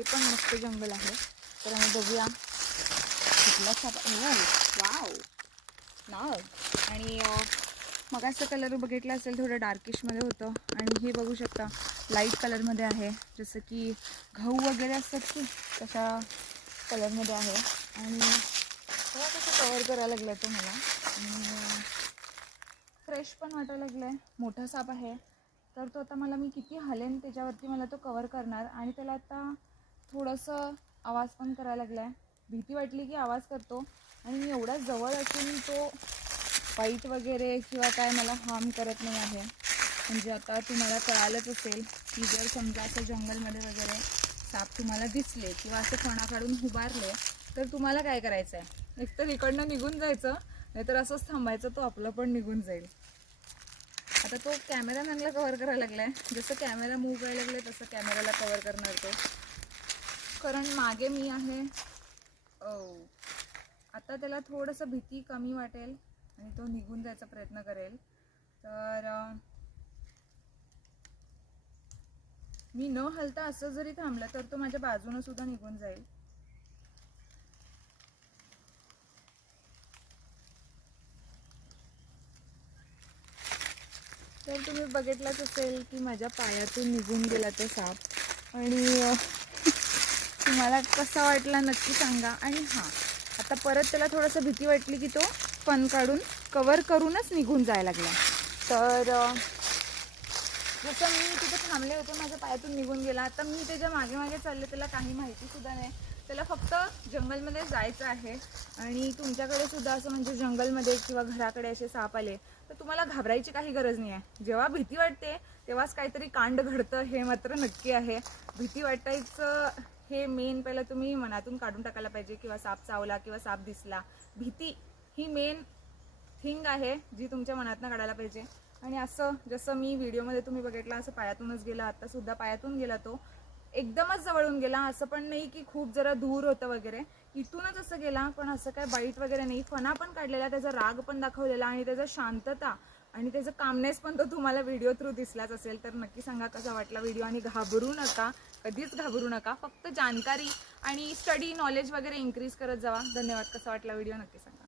हे पण मस्त जंगल आहे. तर आम्ही बघूया कुठला साप. वाव, नाग. आणि मगाचा कलर बघितला असेल थोडं डार्किशमध्ये होतं आणि हे बघू शकता लाईट कलरमध्ये आहे, जसं की गहू वगैरे असतात की तशा कलरमध्ये आहे. आणि थोडा कसं कवर करायला लागला तो मला आणि फ्रेश पण वाटायला लागलं आहे. मोठा साप आहे तर तो आता मला मी किती हलेन त्याच्यावरती मला तो कवर करणार. आणि त्याला आता थोडंसं आवाज पण करायला लागला आहे. भीती वाटली की आवाज करतो आणि मी एवढा जवळ असून तो बाईट वगैरे किंवा काय मला हार्म करत नाही आहे. म्हणजे आता तुम्हाला कळालंच असेल की जर समजा असं जंगलमध्ये वगैरे साप तुम्हाला दिसले किंवा असे फणा काढून उभारले तर तुम्हाला काय करायचं आहे, एकतर इकडनं निघून जायचं, नाहीतर असंच थांबायचं, तो आपलं पण निघून जाईल. आता तो कॅमेरामॅनला कव्हर करायला लागला आहे. जसं कॅमेरा मूव्ह करायला लागले तसं कॅमेराला कव्हर करणार तो, कारण मागे मी आहे. आता त्याला थोडंसं भीती कमी वाटेल आणि तो निघून जायचा प्रयत्न करेल. तर मी न हलता असं जरी थांबलं तर तो माझ्या बाजूनं सुद्धा निघून जाईल. तर तुम्ही बघितलंच असेल की माझ्या पायातून निघून गेला तो साप. आणि तुम्हाला कसा वाटला नक्की सांगा. आणि हां, आता परत त्याला थोडंसं भीती वाटली की तो फन काढून कवर करूनच निघून जायला लागला. तर जसं मी तिथे थांबले होते माझ्या पायातून निघून गेला. आता मी त्याच्या मागे मागे चालले, त्याला काही माहितीसुद्धा नाही. त्याला फक्त जंगलमध्ये जायचं आहे. आणि तुमच्याकडे सुद्धा असं म्हणजे जंगलमध्ये किंवा घराकडे असे साप आले तर तुम्हाला घाबरायची काही गरज नाही आहे. जेव्हा भीती वाटते तेव्हाच काहीतरी कांड घडतं हे मात्र नक्की आहे. भीती वाटायचं हे मेन पहिलं तुम्ही मनातून काढून टाकायला पाहिजे. किंवा साप चावला किंवा साप दिसला, भीती ही मेन थिंग आहे जी तुमच्या मनातनं काढायला पाहिजे. आणि असं जसं मी व्हिडिओमध्ये तुम्ही बघितला असं पायातूनच गेला. आत्तासुद्धा पायातून गेला, तो एकदमच जवळून गेला. असं पण नाही की खूप जरा दूर होतं वगैरे, इथूनच असं गेला. पण असं काय बाईट वगैरे नाही, फणा पण काढलेला, त्याचा राग पण दाखवलेला आणि त्याचा शांतता आणि त्याचं कामनेस पण तो तुम्हाला व्हिडिओ थ्रू दिसलाच असेल. तर नक्की सांगा कसा वाटला व्हिडिओ. आणि घाबरू नका, कधीच घाबरू नका. फक्त जाणकारी आणि स्टडी नॉलेज वगैरे इन्क्रीज करत जावा. धन्यवाद. कसा वाटला व्हिडिओ नक्की सांगा.